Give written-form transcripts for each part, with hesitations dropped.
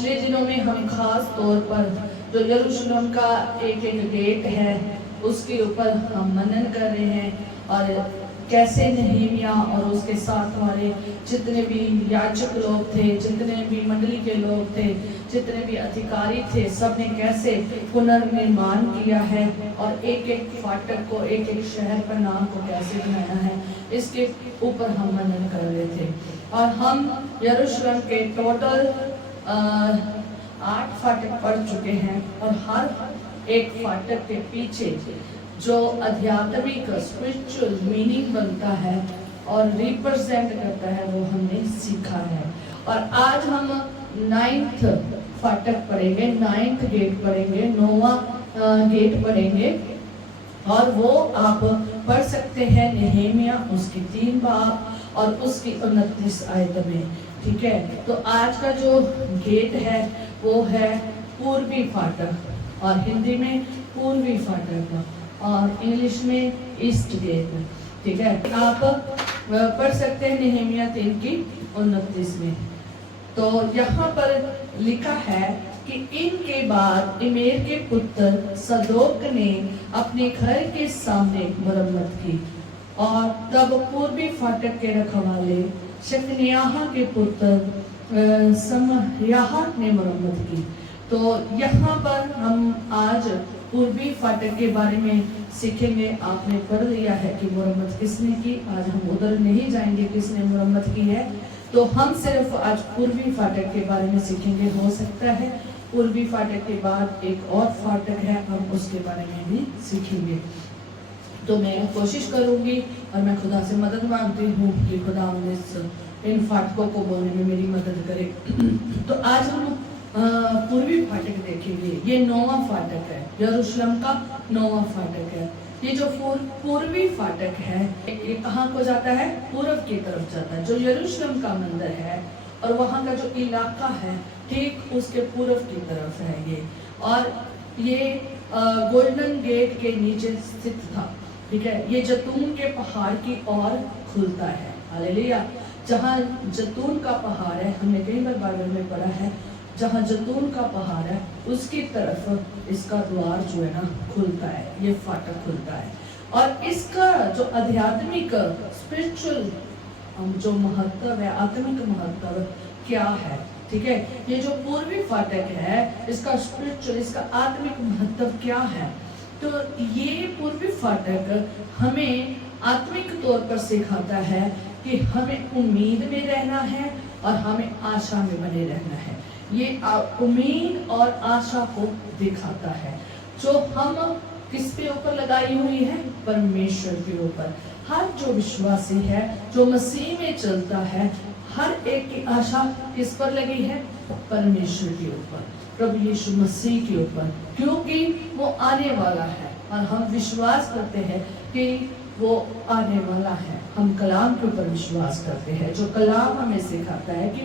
पिछले दिनों में हम खास तौर पर जो यरूशलेम का एक एक गेट है उसके ऊपर हम मनन कर रहे हैं और कैसे नहमीया और उसके साथ वाले जितने भी याजक लोग थे, जितने भी मंडली के लोग थे, जितने भी अधिकारी थे, सब ने कैसे पुनर्निर्माण किया है और एक एक फाटक को, एक एक शहर का नाम को कैसे बनाया है, इसके ऊपर हम मनन कर रहे थे। और हम यरूशलेम के टोटल 8 फाटक पढ़ चुके हैं और हर एक फाटक के पीछे जो आध्यात्मिक स्पिरिचुअल मीनिंग बनता है और रिप्रेजेंट करता है वो हमने सीखा है। और आज हम 9th फाटक पढ़ेंगे, 9th गेट पढ़ेंगे, 9वां गेट पढ़ेंगे और वो आप पढ़ सकते हैं नहमीया उसकी 3 बाब और उसकी 29 आयत में। ठीक है, तो आज का जो गेट है वो है पूर्वी फाटक और हिंदी में पूर्वी फाटक और इंग्लिश में ईस्ट गेट। ठीक है, आप पढ़ सकते हैं नहमीया 3 की 29 में। तो यहाँ पर लिखा है कि इनके बाद इमेर के पुत्र सदोक ने अपने घर के सामने मरम्मत की और तब पूर्वी फाटक के रखवाले शकनियाह के पुत्र समयाह ने मरम्मत की। तो यहाँ पर हम आज पूर्वी फाटक के बारे में सीखेंगे। आपने पढ़ लिया है कि मुरम्मत किसने की, आज हम उधर नहीं जाएंगे किसने मुरम्मत की है। तो हम सिर्फ आज पूर्वी फाटक के बारे में सीखेंगे। हो सकता है पूर्वी फाटक के बाद एक और फाटक है, हम उसके बारे में भी सीखेंगे। तो मैं कोशिश करूंगी और मैं खुदा से मदद मांगती हूँ कि खुदा इन फाटकों को बोलने में मेरी मदद करे। तो आज हम पूर्वी फाटक देखेंगे। ये 9वां फाटक है, यरूशलेम का 9वां फाटक है। ये जो पूर्वी फाटक है ये कहाँ को जाता है, पूर्व की तरफ जाता है। जो यरूशलेम का मंदिर है और वहाँ का जो इलाका है ठीक उसके पूर्व की तरफ है ये। और ये गोल्डन गेट के नीचे स्थित था। ठीक है, ये जैतून के पहाड़ की ओर खुलता है। हालेलुया। जहाँ जैतून का पहाड़ है, हमने कई बार बाइबल में पढ़ा है, जहाँ जैतून का पहाड़ है उसकी तरफ इसका द्वार जो है ना खुलता है, ये फाटक खुलता है। और इसका जो आध्यात्मिक स्पिरिचुअल जो महत्व है, आत्मिक महत्व क्या है। ठीक है, ये जो पूर्वी फाटक है इसका स्पिरिचुअल, इसका आत्मिक महत्व क्या है। तो ये पूर्वी फाटक हमें आत्मिक तौर पर सिखाता है कि हमें उम्मीद में रहना है और हमें आशा में बने रहना है। ये उम्मीद और आशा को दिखाता है जो हम किस पे ऊपर लगाई हुई है, परमेश्वर के ऊपर। हर जो विश्वासी है, जो मसीह में चलता है, हर एक की आशा किस पर लगी है, परमेश्वर के ऊपर, प्रभु यीशु मसीह के ऊपर, क्योंकि वो आने वाला है और हम विश्वास करते हैं कि वो आने वाला है। हम कलाम के ऊपर विश्वास करते हैं, जो कलाम हमें सिखाता है कि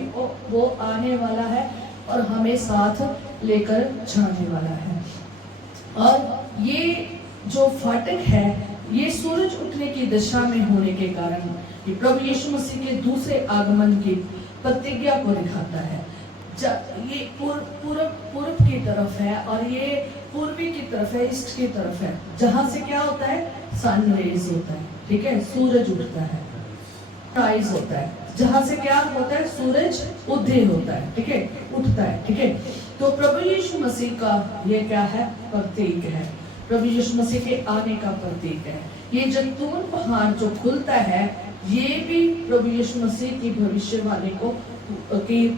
वो आने वाला है और हमें साथ लेकर जाने वाला है। और ये जो फाटक है ये सूरज उठने की दिशा में होने के कारण ये प्रभु यीशु मसीह के दूसरे आगमन की प्रतिज्ञा को दिखाता है। ये पूर्व की तरफ है और ये पूर्वी की तरफ है, ईस्ट की तरफ है, जहां से क्या होता है, सनराइज होता है। ठीक है, सूरज उठता है, राइज होता है, जहां से क्या होता है, सूरज उदय होता है। ठीक है, उठता है। ठीक है, तो प्रभु यीशु मसीह का ये क्या है, प्रतीक है, प्रभु यीशु मसीह के आने का प्रतीक है। ये जैतून पहाड़ जो खुलता है ये भी प्रभु यीशु मसीह की भविष्यवाणी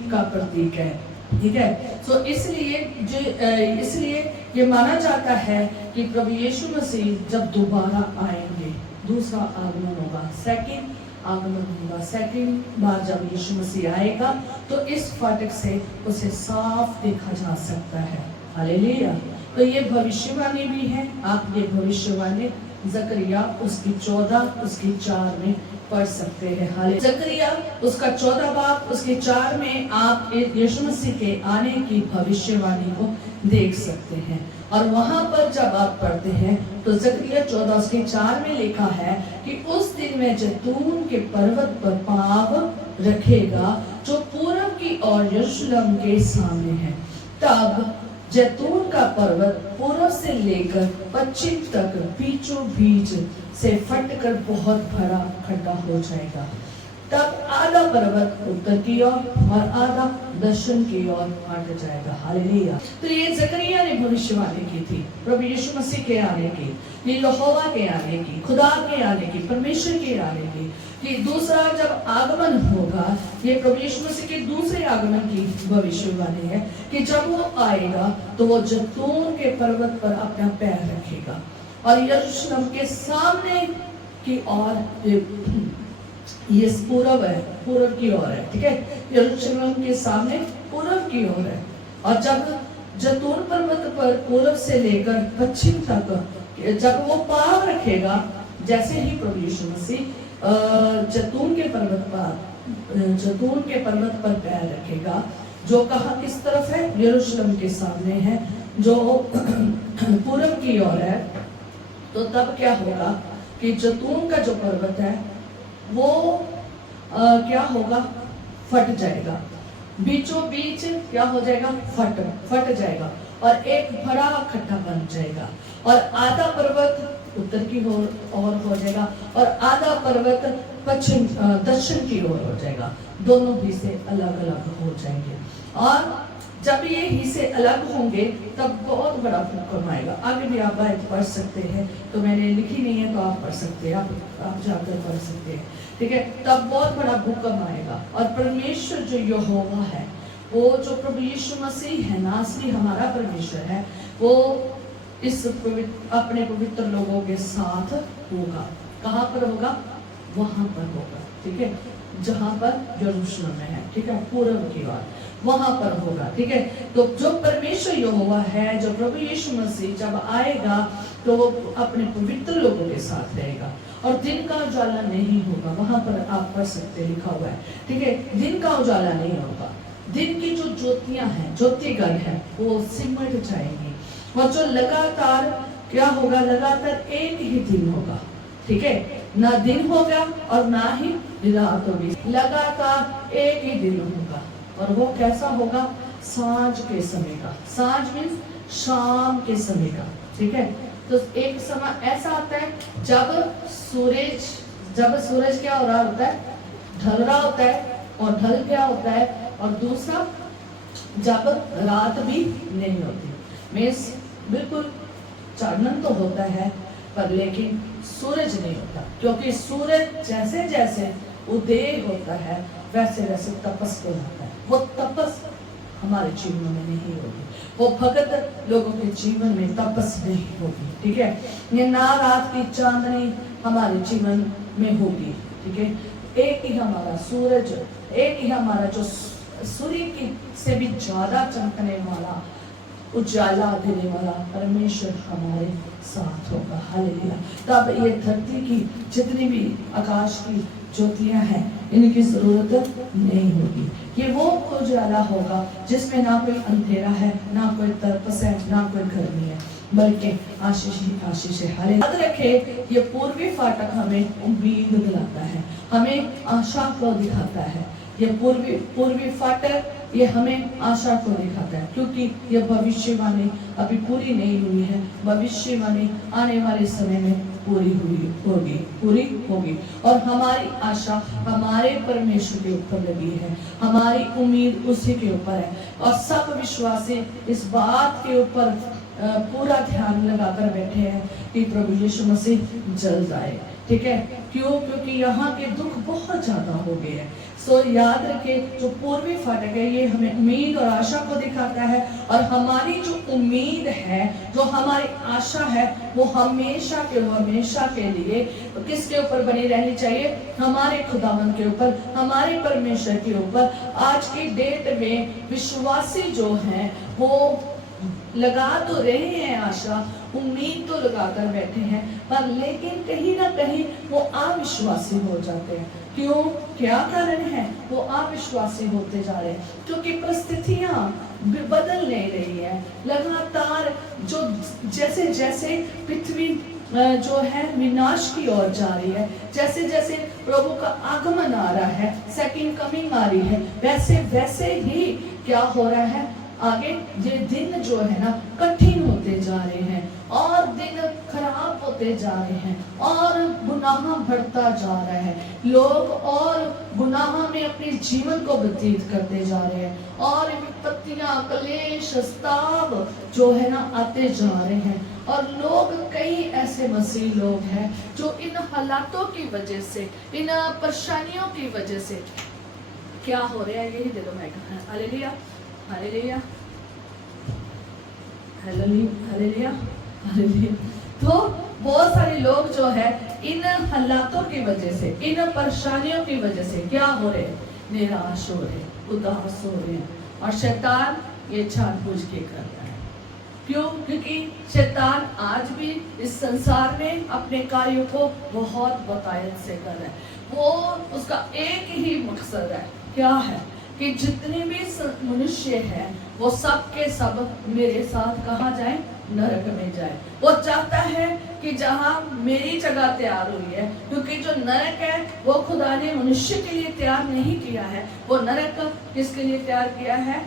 का प्रतीक है। ठीक है, तो इसलिए ये माना जाता है कि प्रभु यीशु मसीह जब दोबारा आएंगे, दूसरा आगमन होगा, सेकंड आगमन होगा, सेकंड बार जब यीशु मसीह आएगा तो इस फाटक से उसे साफ देखा जा सकता है। हालेलुया। तो ये भविष्यवाणी भी है। आप ये भविष्यवाणी जकरिया उसकी 14 उसकी 4 में पढ़ सकते हैं। हालेलुया। जकरिया उसका 14 बाब उसके 4 में आप यीशु मसीह के आने की भविष्यवाणी को देख सकते हैं। और वहां पर जब आप पढ़ते हैं तो जकरिया 14 उसके 4 में लिखा है कि उस दिन में जैतून के पर्वत पर पाँव रखेगा जो पूरब की ओर यरूशलेम के सामने है। तब जैतून का पर्वत पूर्व से लेकर पश्चिम तक बीचों बीच से फटकर बहुत बड़ा खड्डा हो जाएगा। तब आधा पर्वत उत्तर की ओर और आधा दक्षिण की ओर हट जाएगा। हालेलुया। तो ये जकरिया ने भविष्यवाणी की थी प्रभु यीशु मसीह के आने की, ये यहोवा के आने की, खुदा के आने की, परमेश्वर के आने की, कि दूसरा जब आगमन होगा, ये प्रभु यीशु मसीह के दूसरे आगमन की भविष्यवाणी है कि जब वो आएगा तो वो जैतून के पर्वत पर अपना पैर रखेगा और यरूशलेम के सामने की ओर, ये पूर्व है, पूर्व की ओर है, ठीक है, यरूशलेम के सामने पूर्व की ओर है। और जब जैतून पर्वत पर पूर्व से लेकर पश्चिम तक जब वो पाँव रखेगा, जैसे ही प्रभु यीशु मसीह जैतून के पर्वत पर पैर रखेगा, जो कहाँ किस तरफ है, यरूशलेम के सामने है, जो पूर्व की ओर है, तो तब क्या होगा कि जैतून का जो पर्वत है वो क्या होगा, फट जाएगा, बीचों बीच क्या हो जाएगा, फट जाएगा और एक बड़ा खड्डा बन जाएगा। और आधा पर्वत उत्तर की ओर हो जाएगा और आधा पर्वत पश्चिम दक्षिण की ओर हो जाएगा। दोनों हिस्से अलग अलग हो जाएंगे और जब ये हिस्से अलग होंगे तब बहुत बड़ा भूकंप आएगा। आगे भी आप आयत पढ़ सकते हैं, तो मैंने लिखी नहीं है तो आप पढ़ सकते हैं, आप जाकर पढ़ सकते हैं, ठीक है। तब बहुत बड़ा भूकंप आएगा और परमेश्वर जो यहोवा है, वो जो प्रभु यीशु मसीह है, नासरी हमारा परमेश्वर है, वो इस अपने पवित्र लोगों के साथ होगा। कहाँ पर होगा, वहां पर होगा, ठीक है, जहां पर यरूशलेम में है, ठीक है, पूर्व की ओर वहां पर होगा, ठीक है। तो जो परमेश्वर यहोवा है, जो प्रभु यीशु मसीह जब आएगा तो वो अपने पवित्र लोगों के साथ रहेगा और दिन का उजाला नहीं होगा। वहां पर आप पढ़ सकते, लिखा हुआ है, ठीक है, दिन का उजाला नहीं होगा। दिन की जो ज्योतियां हैं, ज्योतिगण है, वो सिमट जाएंगी और जो लगातार क्या होगा, लगातार एक ही दिन होगा, ठीक है, ना दिन होगा और ना ही रात होगी, लगातार एक ही दिन होगा। और वो कैसा होगा, सांझ के समय का, सांझ मीन्स शाम के समय का, ठीक है। तो एक समय ऐसा आता है जब सूरज क्या हो रहा होता है, ढल रहा होता है, और ढल गया होता है, और दूसरा जब रात भी नहीं होती, मीन्स बिल्कुल चानन तो होता है पर लेकिन सूरज नहीं होता, क्योंकि सूरज जैसे जैसे उदय होता है वैसे वैसे तपस को होता है। वो तपस हमारे जीवन में नहीं होगी, वो भगत लोगों के जीवन में तपस नहीं होगी, ठीक है। ये ना रात की चांदनी हमारे जीवन में होगी, ठीक है। एक ही हमारा सूरज, एक ही हमारा जो सूर्य की से भी ज्यादा चमकने वाला, उजाला देने वाला परमेश्वर हमारे साथ होगा। हालेलुया। तब ये धरती की जितनी भी आकाश की ज्योतियां हैं, इनकी जरूरत नहीं होगी। ये वो उजाला होगा जिसमें ना कोई अंधेरा है, ना कोई तपस है, ना कोई गर्मी है, बल्कि आशीष ही आशीष है। हालेलुया। याद रखे, ये पूर्वी फाटक हमें उम्मीद दिलाता है, हमें आशा को दिखाता है। ये पूर्वी फाटक ये हमें आशा को दिखाता है, क्योंकि ये भविष्यवाणी अभी पूरी नहीं हुई है। भविष्यवाणी आने वाले समय में पूरी होगी और हमारी आशा हमारे परमेश्वर के ऊपर लगी है, हमारी उम्मीद उसी के ऊपर है। और सब विश्वासी इस बात के ऊपर पूरा ध्यान लगाकर बैठे हैं कि प्रभु यीशु मसीह जल्द आए, ठीक है। क्यों? क्योंकि यहाँ के दुख बहुत ज्यादा हो गए हैं। सो याद रखे, जो पूर्वी फाटक है ये हमें उम्मीद और आशा को दिखाता है, और हमारी जो उम्मीद है, जो हमारी आशा है, वो हमेशा के लिए किसके ऊपर बनी रहनी चाहिए? हमारे खुदावन के ऊपर, हमारे परमेश्वर के ऊपर। आज की डेट में विश्वासी जो हैं वो लगा तो रहे हैं आशा, उम्मीद तो लगाकर बैठे हैं, पर लेकिन कहीं ना कहीं वो अविश्वासी हो जाते हैं। क्यों? क्या कारण है? वो अविश्वासी होते जा रहे हैं क्योंकि परिस्थितियां बदल नहीं रही है। लगातार जो जैसे जैसे पृथ्वी जो है विनाश की ओर जा रही है। जैसे जैसे प्रभु का आगमन आ रहा है, सेकंड कमिंग आ रही है, वैसे वैसे ही क्या हो रहा है, आगे ये दिन जो है ना कठिन होते जा रहे हैं और दिन खराब होते जा रहे हैं और गुनाह बढ़ता जा रहा है। लोग और गुनाह में अपने जीवन को व्यतीत करते जा रहे हैं और विपत्तियां, क्लेश, स्ताव जो है ना आते जा रहे हैं। और लोग, कई ऐसे मसीह लोग हैं जो इन हालातों की वजह से, इन परेशानियों की वजह से क्या हो रहा है, यही दे दो मैं। Hallelujah, hallelujah, hallelujah, hallelujah. तो बहुत सारे लोग जो है इन हालातों की वजह से, इन परेशानियों की वजह से क्या हो रहे हैं, निराश हो रहे, उदास हो रहे हैं। और शैतान ये जानबूझ के कर रहा है। क्यों? क्योंकि शैतान आज भी इस संसार में अपने कार्यों को बहुत बतायत से कर रहा है। वो उसका एक ही मकसद है, क्या है कि जितने भी मनुष्य हैं वो सब के सब मेरे साथ कहाँ जाए, नरक में जाए। वो चाहता है कि जहाँ मेरी जगह तैयार हुई है, क्योंकि जो नरक है वो खुदा ने मनुष्य के लिए तैयार नहीं किया है। वो नरक किसके लिए तैयार किया है?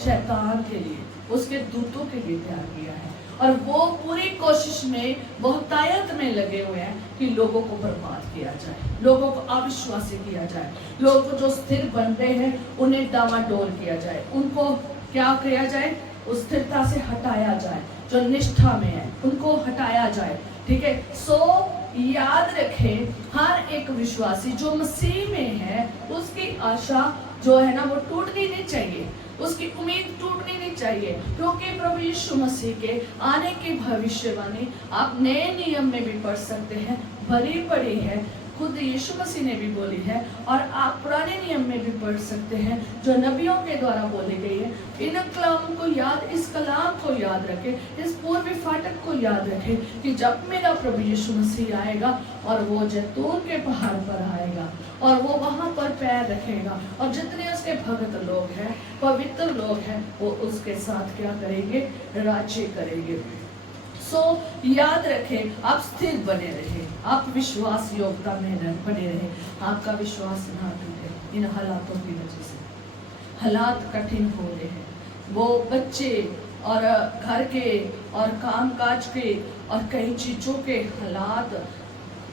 शैतान के लिए, उसके दूतों के लिए तैयार किया है। और वो पूरी कोशिश में, बहुतायत में लगे हुए हैं कि लोगों को बर्बाद किया जाए, लोगों को अविश्वासी किया जाए, लोगों को जो स्थिर बन रहे हैं उन्हें डामाडोल किया जाए, उनको क्या किया जाए, उस स्थिरता से हटाया जाए। जो निष्ठा में है उनको हटाया जाए। ठीक है, सो याद रखें, हर एक विश्वासी जो मसीह में है उसकी आशा जो है ना वो टूटनी नहीं चाहिए, उसकी उम्मीद टूटनी नहीं चाहिए। क्योंकि प्रभु यीशु मसीह के आने की भविष्यवाणी आप नए नियम में भी पढ़ सकते हैं, भरी पड़ी है, खुद यीशु मसीह ने भी बोली है। और आप पुराने नियम में भी पढ़ सकते हैं जो नबियों के द्वारा बोली गई है। इन कलाम को याद, इस कलाम को याद रखें, इस पूर्वी फाटक को याद रखें कि जब मेरा प्रभु यीशु मसीह आएगा और वो जैतून के पहाड़ पर आएगा और वो वहां पर पैर रखेगा और जितने उसके भक्त लोग हैं, पवित्र लोग हैं, वो उसके साथ क्या करेंगे, राज्य करेंगे। सो याद रखें, आप स्थिर बने रहे, आप विश्वास योग्यता में बने रहे, आपका विश्वास ना टूटे। इन हालातों की वजह से हालात कठिन हो रहे हैं, वो बच्चे और घर के और कामकाज के और कई चीज़ों के हालात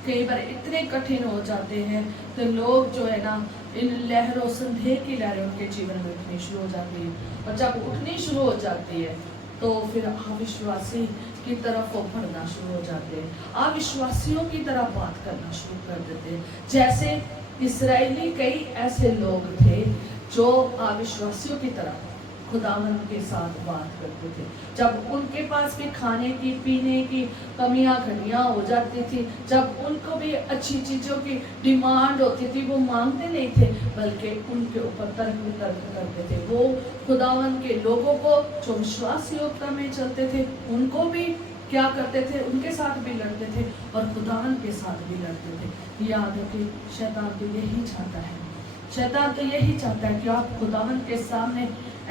कई बार इतने कठिन हो जाते हैं तो लोग जो है ना इन लहरों, संदेह की लहरें उनके जीवन में उठनी शुरू हो जाती है। और जब उठनी शुरू हो जाती है तो फिर अविश्वासी की तरफ वो बढ़ना शुरू हो जाते हैं, अविश्वासियों की तरह बात करना शुरू कर देते हैं। जैसे इस्राएली कई ऐसे लोग थे जो अविश्वासियों की तरह खुदावंद के साथ बात करते थे। जब उनके पास भी खाने की, पीने की कमियां घटियां हो जाती थी, जब उनको भी अच्छी चीज़ों की डिमांड होती थी, वो मांगते नहीं थे बल्कि उनके ऊपर तर्क वितर्क करते थे। वो खुदावंद के लोगों को जो विश्वास योग्यता में चलते थे उनको भी क्या करते थे, उनके साथ भी लड़ते थे और खुदावंद के साथ भी लड़ते थे। याद रखिए, शैतान तो यही चाहता है, शैतान तो यही चाहता है कि आप खुदावंद के सामने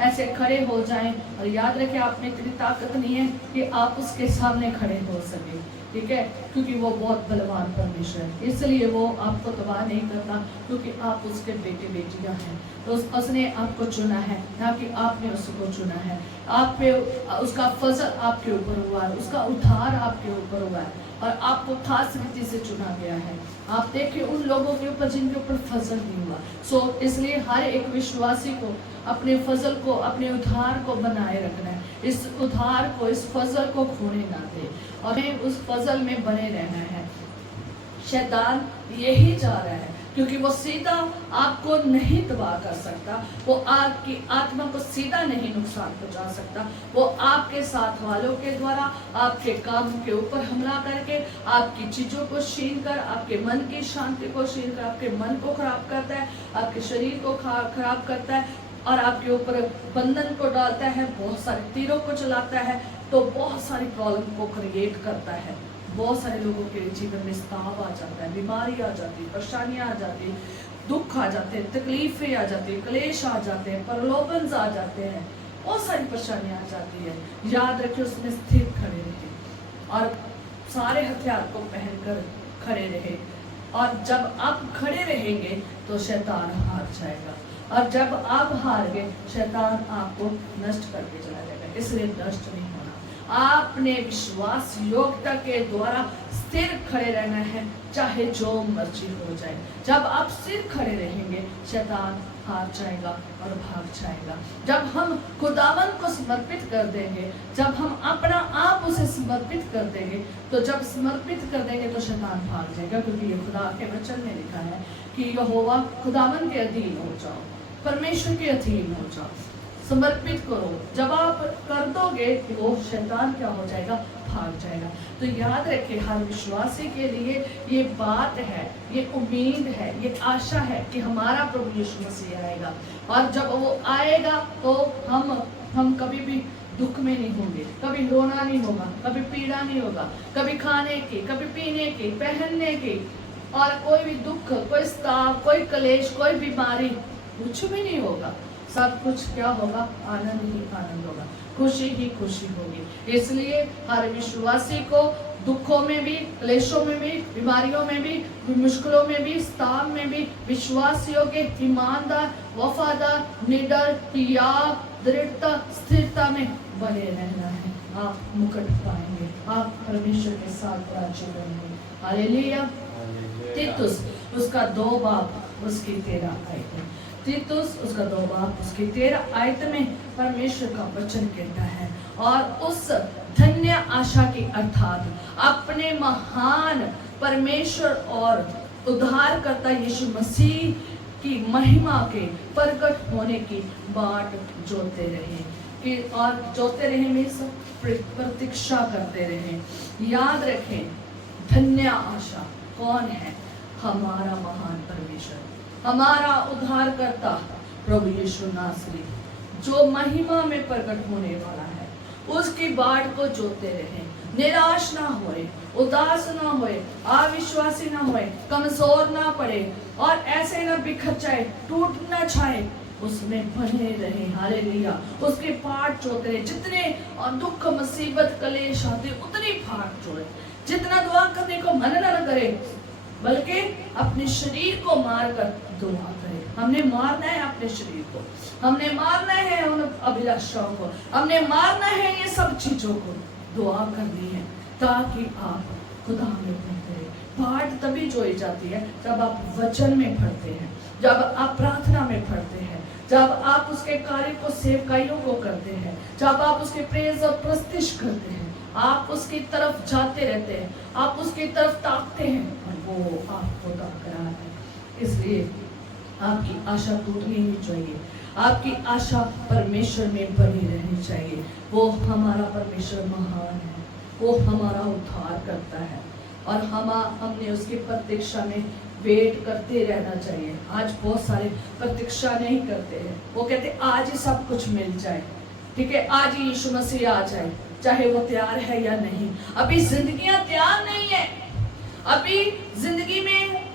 ऐसे खड़े हो जाएं। और याद रखें, आप में इतनी ताकत नहीं है कि आप उसके सामने खड़े हो सके। ठीक है, क्योंकि वो बहुत बलवान परमेश्वर है, इसलिए वो आपको तबाह नहीं करता, क्योंकि आप उसके बेटे बेटियां हैं। तो उसने आपको चुना है, ना कि आपने उसको चुना है। आप पे उसका फजल आपके ऊपर हुआ है, उसका उद्धार आपके ऊपर हुआ है और आपको खास रीति से चुना गया है। आप देखिए उन लोगों के ऊपर जिनके ऊपर फजल नहीं हुआ। सो इसलिए हर एक विश्वासी को अपने फजल को, अपने उद्धार को बनाए रखना है। इस उद्धार को, इस फजल को खोने ना दे और उस फजल में बने रहना है। शैतान यही चाह रहा है, क्योंकि वो सीधा आपको नहीं तबाह कर सकता, वो आपकी आत्मा को सीधा नहीं नुकसान पहुंचा सकता। वो आपके साथ वालों के द्वारा आपके काम के ऊपर हमला करके आपकी चीज़ों को छीन कर, आपके मन की शांति को छीन कर, आपके मन को खराब करता है, आपके शरीर को खराब करता है और आपके ऊपर बंधन को डालता है, बहुत सारे तीरों को चलाता है, तो बहुत सारी प्रॉब्लम को क्रिएट करता है। बहुत सारे लोगों के जीवन में स्ताव आ जाता है, बीमारी आ जाती है, परेशानियां आ जाती है, दुख आ जाते हैं, तकलीफें आ जाती है, क्लेश आ जाते हैं, प्रलोभन आ जाते हैं, बहुत सारी परेशानियां आ जाती है। याद रखिए, उसमें स्थिर खड़े रहिए और सारे हथियार को पहनकर खड़े रहे। और जब आप खड़े रहेंगे तो शैतान हार जाएगा, और जब आप हार गए शैतान आपको नष्ट करके चला जाएगा। इसलिए नष्ट नहीं होना, आपने विश्वास योग्यता के द्वारा स्थिर खड़े रहना है, चाहे जो मर्जी हो जाए। जब आप स्थिर खड़े रहेंगे शैतान हार जाएगा और भाग जाएगा। जब हम खुदावन को समर्पित कर देंगे, जब हम अपना आप उसे समर्पित कर देंगे, तो जब समर्पित कर देंगे तो शैतान भाग जाएगा, क्योंकि ये खुदा के वचन में लिखा है कि यहोवा खुदावन के अधीन हो जाओ, परमेश्वर के अधीन हो जाओ, समर्पित करो। जब आप कर दोगे वो शैतान क्या हो जाएगा, भाग जाएगा। तो याद रखें, हर विश्वासी के लिए ये बात है, ये उम्मीद है, ये आशा है कि हमारा प्रभु यीशु मसीह आएगा, और जब वो आएगा तो हम कभी भी दुख में नहीं होंगे, कभी रोना नहीं होगा, कभी पीड़ा नहीं होगा, कभी खाने की, कभी पीने की, पहनने की, और कोई भी दुख, कोई स्ताव, कोई कलेश, कोई बीमारी, कुछ भी नहीं होगा। सब कुछ क्या होगा, आनंद ही आनंद होगा, खुशी ही खुशी होगी। इसलिए हर विश्वासी को दुखों में भी, क्लेशों में भी, बीमारियों में भी, मुश्किलों में भी, स्ताव में भी विश्वास योग्य, ईमानदार, वफादार, निडर, त्याग, दृढ़ता, स्थिरता में बने रहना है। आप मुकुट पाएंगे, आप परमेश्वर के साथ राज्य करेंगे। हालेलुया। तीतुस उसका 2 बाब उसकी 13 आयत, तीतुस उसका 2 बाब उसकी 13 आयत में परमेश्वर का वचन कहता है, और उस धन्य आशा की अर्थात अपने महान परमेश्वर और उद्धारकर्ता यीशु मसीह की महिमा के प्रकट होने की बाट जोते रहे, कि और जोते रहे में सब प्रतीक्षा करते रहे। याद रखें, धन्य आशा कौन है, हमारा महान परमेश्वर, हमारा उद्धारकर्ता प्रभु यीशु नासरी, जो महिमा में प्रकट होने वाला है। उसकी बाट को जोते रहे, निराश ना होए, उदास ना होए, अविश्वासी ना होए, कमजोर ना पड़े, और ऐसे ना बिखर जाए, टूट ना जाए, उसमें बने रहे। हालेलुया। उसके पाठ जोते रहे, जितने दुख मुसीबत कलेश आते उतनी पाठ जोड़े, जितना दुआ करने को मन न करे, बल्कि अपने शरीर को मारकर दुआ करे। हमने मारना है अपने शरीर को, हमने मारना है उन अभिलाषाओं को, हमने मारना है ये सब चीजों को, दुआ करनी है, ताकि आप खुदा में पढ़ते रहे। पाठ तभी जोई जाती है जब आप वचन में पढ़ते हैं, जब आप प्रार्थना में पढ़ते हैं, जब आप उसके कार्य को, सेवकाइयों को करते हैं, जब आप उसके प्रेज और प्रस्तिश करते हैं, आप उसकी तरफ जाते रहते हैं, आप उसकी तरफ ताकते हैं, और वो आपको ताक रहा है। इसलिए आपकी आशा टूटनी नहीं चाहिए, आपकी आशा परमेश्वर में बनी रहनी चाहिए। वो हमारा परमेश्वर महान है, वो हमारा उद्धार करता है, और हमने उसकी प्रतीक्षा में वेट करते रहना चाहिए। आज बहुत सारे प्रतीक्षा नहीं करते हैं, वो कहते आज ही सब कुछ मिल जाए, ठीक है, आज ही यीशु मसीह आ जाए, चाहे वो तैयार है या नहीं। अभी जिंदगियां तैयार नहीं है, अभी जिंदगी में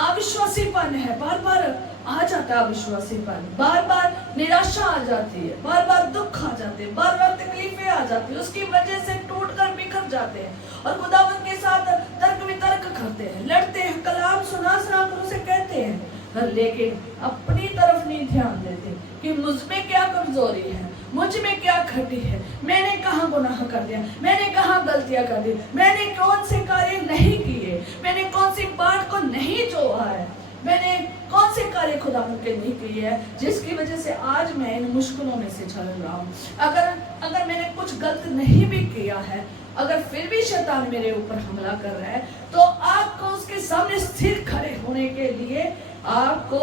अविश्वासीपन है, बार बार आ जाता है अविश्वासीपन, बार बार निराशा आ जाती है, बार बार दुख आ जाते हैं, बार बार तकलीफें आ जाती है, उसकी वजह से टूट कर बिखर जाते हैं, और खुदावंद के साथ तर्क वितर्क करते हैं, लड़ते हैं, कलाम सुना कर उसे कहते हैं, लेकिन अपनी तरफ नहीं ध्यान देते कि मुझ में क्या कमजोरी है, मुझ में क्या घटी है, मैंने कहाँ गुनाह कर दिया, मैंने कहाँ गलतियां कर दी, मैंने कौन से कार्य नहीं किए, मैंने कौन सी बात को नहीं जोड़ा है, मैंने कौन से कार्य खुदा के नहीं किए है, जिसकी वजह से आज मैं इन मुश्किलों में से चल रहा हूँ। अगर मैंने कुछ गलत नहीं भी किया है, अगर फिर भी शैतान मेरे ऊपर हमला कर रहा है, तो आपको उसके सामने स्थिर खड़े होने के लिए आपको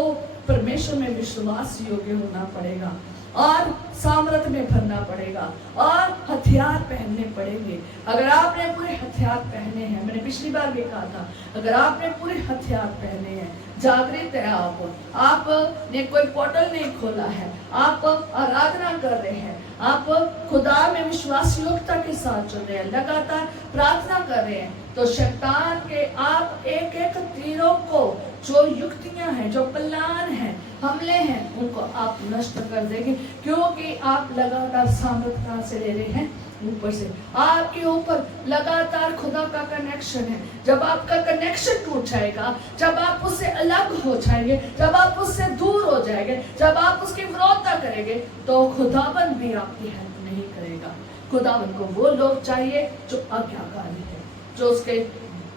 परमेश्वर में विश्वास योग्य होना पड़ेगा, और सामर्थ में भरना पड़ेगा, और हथियार पहनने पड़ेंगे। अगर आपने पूरे हथियार पहने हैं, मैंने पिछली बार भी कहा था, अगर आपने पूरे हथियार पहने हैं, जागृत है आपने कोई पोर्टल नहीं खोला है, आप आराधना कर रहे हैं, आप खुदा में विश्वास योग्यता के साथ चल रहे हैं, लगातार प्रार्थना कर रहे हैं, तो शैतान के आप एक एक तीरों को, जो युक्तियां हैं, जो प्लान हैं, हमले हैं, उनको आप नष्ट कर देंगे, क्योंकि आप लगातार सामर्थ कहां से ले रहे हैं? ऊपर से। आपके ऊपर लगातार खुदा का कनेक्शन है। जब आपका कनेक्शन टूट जाएगा, जब आप उससे अलग हो जाएंगे, जब आप उससे दूर हो जाएंगे, जब आप उसकी विरोधता करेंगे, तो खुदावन भी आपकी हेल्प नहीं करेगा। खुदावन को वो लोग चाहिए जो आज्ञाकारी है, जो उसके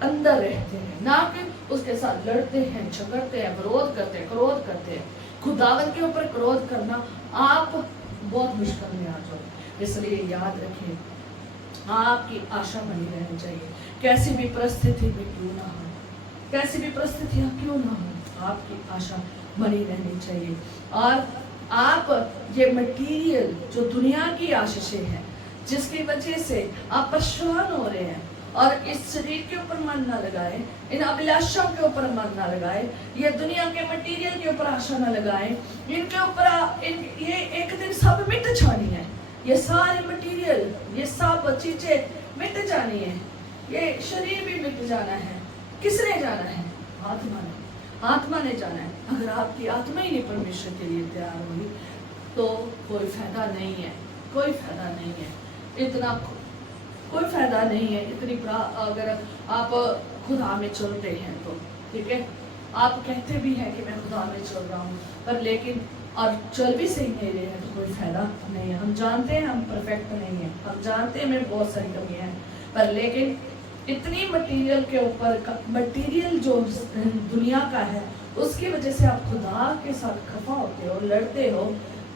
अंदर रहते हैं, ना कि उसके साथ लड़ते हैं, झगड़ते हैं, विरोध करते हैं, क्रोध करते हैं। खुदावन के ऊपर क्रोध करना आप बहुत मुश्किल में आ जाओगे। इसलिए याद रखें, आपकी आशा बनी रहनी चाहिए, कैसी भी परिस्थिति में क्यों ना हो, कैसी भी परिस्थितियां क्यों ना हो, आपकी आशा बनी रहनी चाहिए। और आप ये मटेरियल जो दुनिया की आशीषें हैं, जिसकी वजह से आप परेशान हो रहे हैं, और इस शरीर के ऊपर मन ना लगाए, इन अभिलाषाओं के ऊपर मन ना लगाए, ये दुनिया के मटेरियल के ऊपर आशा ना लगाए, इनके ऊपर ये एक दिन सब मिट जानी है। ये सारे मटेरियल, ये सब चीजें मिट जानी है, ये शरीर भी मिट जाना है। किसने जाना है? आत्मा ने। आत्मा ने जाना है। अगर आपकी आत्मा ही नहीं परमेश्वर के लिए तैयार होगी, तो कोई फायदा नहीं है, कोई फायदा नहीं है, इतना कोई फायदा नहीं है। इतनी अगर आप खुदा में चलते हैं तो ठीक है, आप कहते भी हैं कि मैं खुदा में चल रहा हूँ, पर लेकिन और चल भी सही नहीं रहे हैं, तो कोई फायदा नहीं है। हम जानते हैं हम परफेक्ट नहीं है, हम जानते हैं हमें बहुत सारी कमियां हैं, पर लेकिन इतनी मटेरियल के ऊपर, मटेरियल जो दुनिया का है, उसकी वजह से आप खुदा के साथ खफा होते हो, लड़ते हो,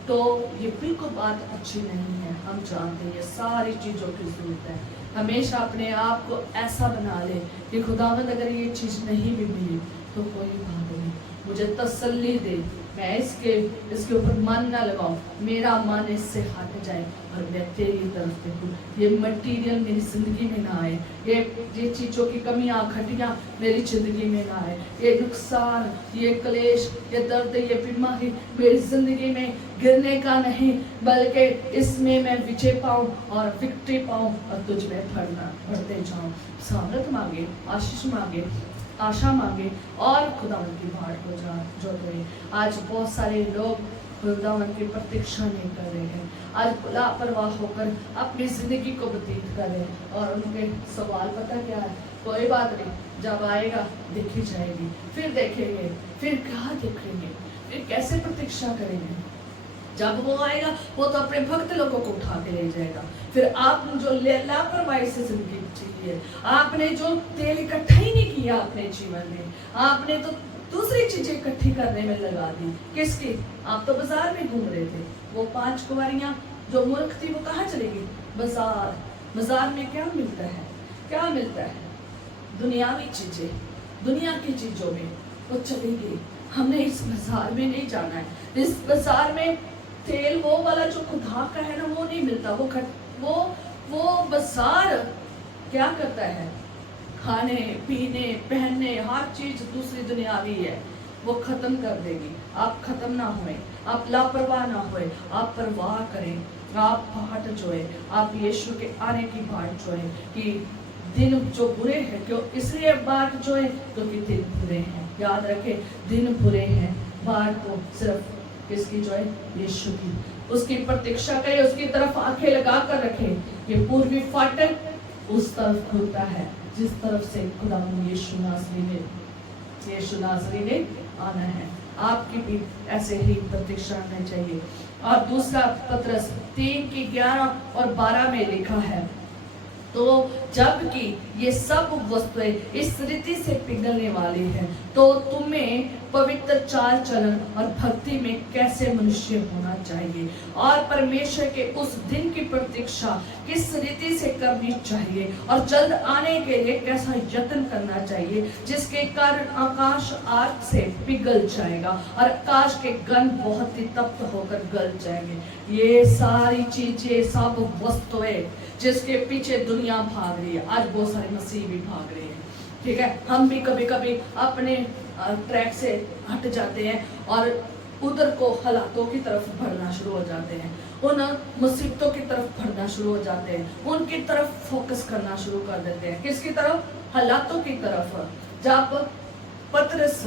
तो ये बिल्कुल बात अच्छी नहीं है। हम जानते हैं ये सारी चीज़ों की जरूरत है। हमेशा अपने आप को ऐसा बना ले कि खुदावंद अगर ये चीज़ नहीं भी मिली तो कोई बात नहीं, मुझे तसल्ली दे, मैं इसके ऊपर मन ना लगाऊं, मेरा मन इससे हट जाए और मैं तेरी तरफ देखूं। ये मटेरियल मेरी जिंदगी में ना आए, ये चीज़ों की कमियां, घटियां मेरी जिंदगी में ना आए, ये नुकसान, ये क्लेश, ये दर्द, ये बीमारी मेरी जिंदगी में गिरने का नहीं, बल्कि इसमें मैं विजय पाऊं और विक्ट्री पाऊं और तुझ में बढ़ते जाऊं। सामर्थ मांगे, आशीष मांगे, आशा मांगे और खुदावन की बाट को जो करें। आज बहुत सारे लोग खुदावन की प्रतीक्षा नहीं कर रहे हैं, आज लापरवाह होकर अपनी जिंदगी को व्यतीत कर रहे हैं, और उनके सवाल पता क्या है? कोई बात नहीं, जब आएगा देखी जाएगी, फिर देखेंगे, फिर क्या देखेंगे, फिर कैसे प्रतीक्षा करेंगे। जब वो आएगा वो तो अपने भक्त लोगों को उठा के ले जाएगा। फिर आप जो लापरवाही से जिंदगी जी है, आपने जो तेल इकट्ठा ही नहीं किया अपने जीवन में, आपने तो दूसरी चीजें इकट्ठी करने में लगा दी। किसकी? आप तो बाजार में घूम रहे थे। वो 5 कुंवारियां जो मूर्ख थी, वो कहाँ चली गई? बाजार। बाजार में क्या मिलता है? क्या मिलता है? दुनियावी चीजें, दुनिया की चीजों में वो चली गई। हमने इस बाजार में नहीं जाना है। इस बाजार में तेल वो वाला जो खुदा का है ना, वो नहीं मिलता। वो बाजार क्या करता है? खाने पीने पहनने हर चीज दूसरी दुनियावी है, वो खत्म कर देगी। आप खत्म ना हुए, आप लापरवाह ना हुए, आप परवाह करें, आप बाट जोए, आप यीशु के आने की बाट जोए कि दिन जो बुरे हैं, क्यों इसलिए बाट जोए क्योंकि दिन बुरे हैं। याद रखें, दिन बुरे हैं, बाट को सिर्फ किसकी जो है? यीशु की। उसकी प्रतीक्षा करें, उसकी तरफ आंखें लगा कर रखें। ये पूर्वी फाटक उस तरफ खुलता है जिस तरफ से खुदा यीशु नासरी ने आना है। आपकी भी ऐसे ही प्रतीक्षा करनी चाहिए। और दूसरा पत्रस 3:11 और 12 में लिखा है, तो जबकि ये सब वस्तुएं इस रीति से पिघलने वाली है, तो तुम्हें पवित्र चाल चलन और भक्ति में कैसे मनुष्य होना चाहिए, और परमेश्वर के उस दिन की प्रतीक्षा किस रीति से करनी चाहिए, और जल्द आने के लिए कैसा यत्न करना चाहिए, जिसके कारण आकाश आग से पिघल जाएगा और आकाश के गण बहुत ही तप्त होकर गल जाएंगे। ये सारी चीजें, सब वस्तुएं जिसके पीछे दुनिया भाग रही है, आज बहुत सारे मसीह भी भाग रहे हैं। ठीक है, हम भी कभी कभी अपने ट्रैक से हट जाते हैं और उधर को हालातों की तरफ बढ़ना शुरू हो जाते हैं, उन मुसीबतों की तरफ बढ़ना शुरू हो जाते हैं, उनकी तरफ फोकस करना शुरू कर देते हैं। किसकी तरफ? हालातों की तरफ। जब पतरस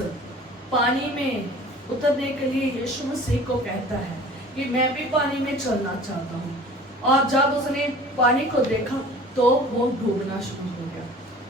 पानी में उतरने के लिए यीशु मसीह को कहता है कि मैं भी पानी में चलना चाहता हूँ, और जब उसने पानी को देखा तो वो डूबना शुरू हो गया।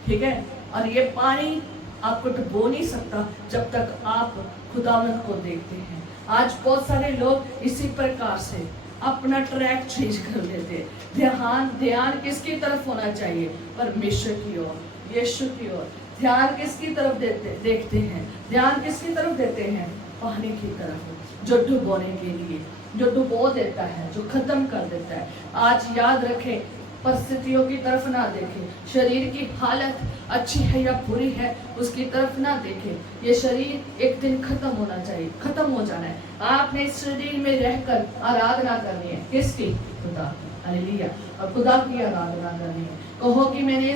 ठीक है, और ये पानी आपको डुबो नहीं सकता जब तक आप खुदावंद को देखते हैं। आज बहुत सारे लोग इसी प्रकार से अपना ट्रैक चेंज कर लेते हैं। ध्यान किसकी तरफ होना चाहिए? परमेश्वर की ओर, यीशु की ओर। ध्यान किसकी तरफ देखते हैं? ध्यान किसकी तरफ देते हैं? पानी की तरफ, जो डुबोने के लिए, जो डुबो देता है, जो खत्म कर देता है। आज याद रखें, परिस्थितियों की तरफ ना देखें, शरीर की हालत अच्छी है या बुरी है उसकी तरफ ना देखें। ये शरीर एक दिन खत्म होना चाहिए, खत्म हो जाना है। आपने इस शरीर में रहकर आराधना करनी है। किसकी? खुदा। हालेलुया। और खुदा की आराधना करनी है। कहो कि मैंने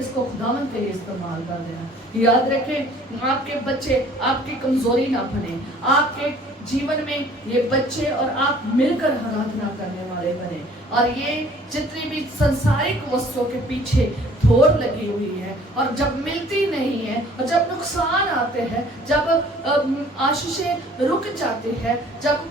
इसको खुदावंद के लिए इस्तेमाल कर देना। याद रखें, आपके बच्चे आपकी कमजोरी ना बने, आपके जीवन में ये बच्चे और आप मिलकर आराधना करने वाले बने। और ये जितनी भी संसारिक वस्तुओं के पीछे दौड़ लगी हुई है, और जब मिलती नहीं है, और जब नुकसान आते हैं, जब आशीषें रुक जाती है, जब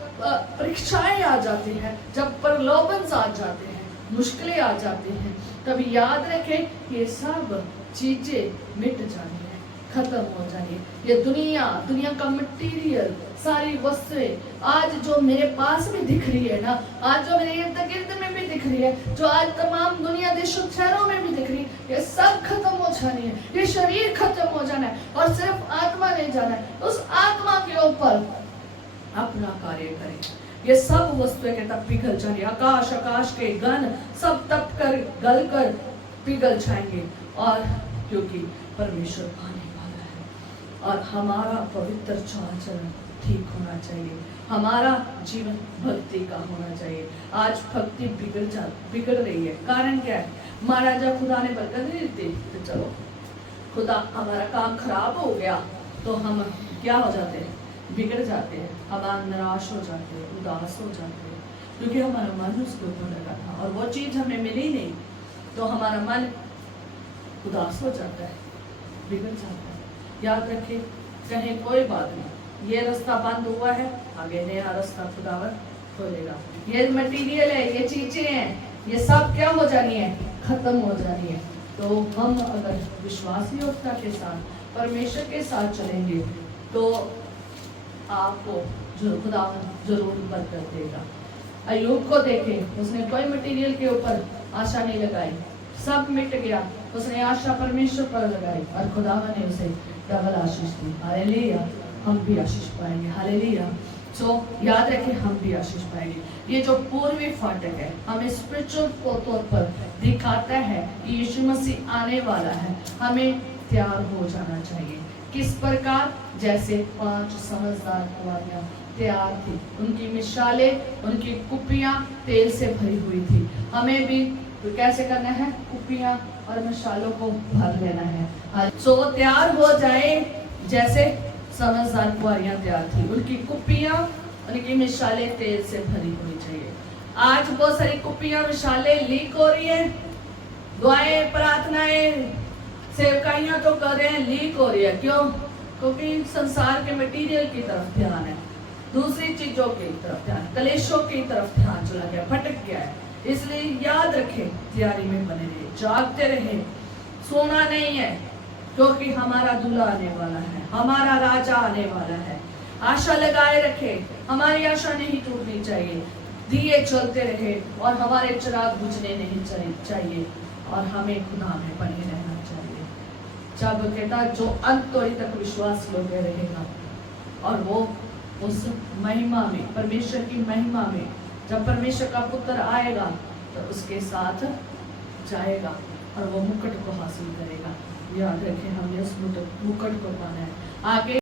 परीक्षाएं आ जाती हैं, जब प्रलोभन आ जाते हैं, मुश्किलें आ जाती हैं, तब याद रखें ये सब चीजें मिट जानी है, खत्म हो जानी है। ये दुनिया का मटेरियल, सारी वस्तुएं आज जो मेरे पास भी दिख रही है ना, आज जो मेरे इर्द गिर्द में भी दिख रही है, जो आज तमाम दुनिया देशों शहरों में भी दिख रही है, ये सब खत्म हो जानी है। ये शरीर खत्म हो जाना है और सिर्फ आत्मा नहीं जाना है। उस आत्मा के ऊपर अपना कार्य करें। ये सब वस्तुएं के तब पिघल जाएंगे। आकाश के गण सब तप कर गल कर पिघल जाएंगे, और क्योंकि परमेश्वर आने वाला है। और हमारा पवित्र चाल चलन ठीक होना चाहिए, हमारा जीवन भक्ति का होना चाहिए। आज भक्ति बिगड़ रही है। कारण क्या है? महाराजा खुदा ने बरकत नहीं दी, तो चलो खुदा हमारा काम खराब हो गया तो हम क्या हो जाते हैं? बिगड़ जाते हैं, हम निराश हो जाते हैं, उदास हो जाते हैं, क्योंकि हमारा मन उसके ऊपर लगा था और वो चीज हमें मिली नहीं, तो हमारा मन उदास हो जाता है, बिगड़ जाता है। याद रखें, कहें कोई बात नहीं, ये रास्ता बंद हुआ है, आगे नया रास्ता खुदावन खोलेगा। ये मटेरियल है, ये चीजें हैं, ये सब क्या हो जानी है? खत्म हो जानी है। तो हम अगर विश्वासी योग्यता के साथ परमेश्वर के साथ चलेंगे तो आपको जो खुदावन जरूर बरकत देगा। अय्यूब को देखें, उसने कोई मटेरियल के ऊपर आशा नहीं लगाई, सब मिट गया, उसने आशा परमेश्वर पर लगाई और खुदावन ने उसे डबल आशीष दी। हालेलुया। हम भी आशीष पाएंगे। हालेलुया। सो याद रखें, हम भी आशीष पाएंगे। ये जो पूर्वी फाटक है हमें स्पिरिचुअल तौर पर दिखाता है कि यीशु मसीह आने वाला है, हमें तैयार हो जाना चाहिए। किस प्रकार? जैसे 5 समझदार कुंवारियां तैयार थी, उनकी मिसालें, उनकी कुप्पियां तेल से भरी हुई थी। हमें भी तो कैसे करना है? कुप्पियां और मिसालों को भर लेना है। सो तैयार हो जाए जैसे समझदार कुंवारियां तैयार थी, उनकी कुप्पियां, उनकी मिसालें तेल से भरी होनी चाहिए। आज बहुत सारी कुप्पियां, मिसालें लीक हो रही है, दुआएं, प्रार्थनाएं, सेवकाइयां तो कर रहे हैं, लीक हो रही है। क्यों? क्योंकि संसार के मटीरियल की तरफ ध्यान है, दूसरी चीजों की तरफ ध्यान, कलेशों की तरफ ध्यान चला गया, भटक गया है। इसलिए याद रखें, तैयारी में बने रहे, जागते रहे, सोना नहीं है, क्योंकि हमारा दूल्हा आने वाला है, हमारा राजा आने वाला है। आशा लगाए रखे, हमारी आशा नहीं टूटनी चाहिए, दिए चलते रहे और हमारे चिराग बुझने नहीं चाहिए, और हमें खुदा में बने रहना चाहिए। जब कहता जो अंत तक विश्वास लोगे रहेगा, और वो उस महिमा में, परमेश्वर की महिमा में, जब परमेश्वर का पुत्र आएगा तो उसके साथ जाएगा और वो मुकुट को हासिल करेगा। याद रखें, हमने उस मुकुट को पाना है। आगे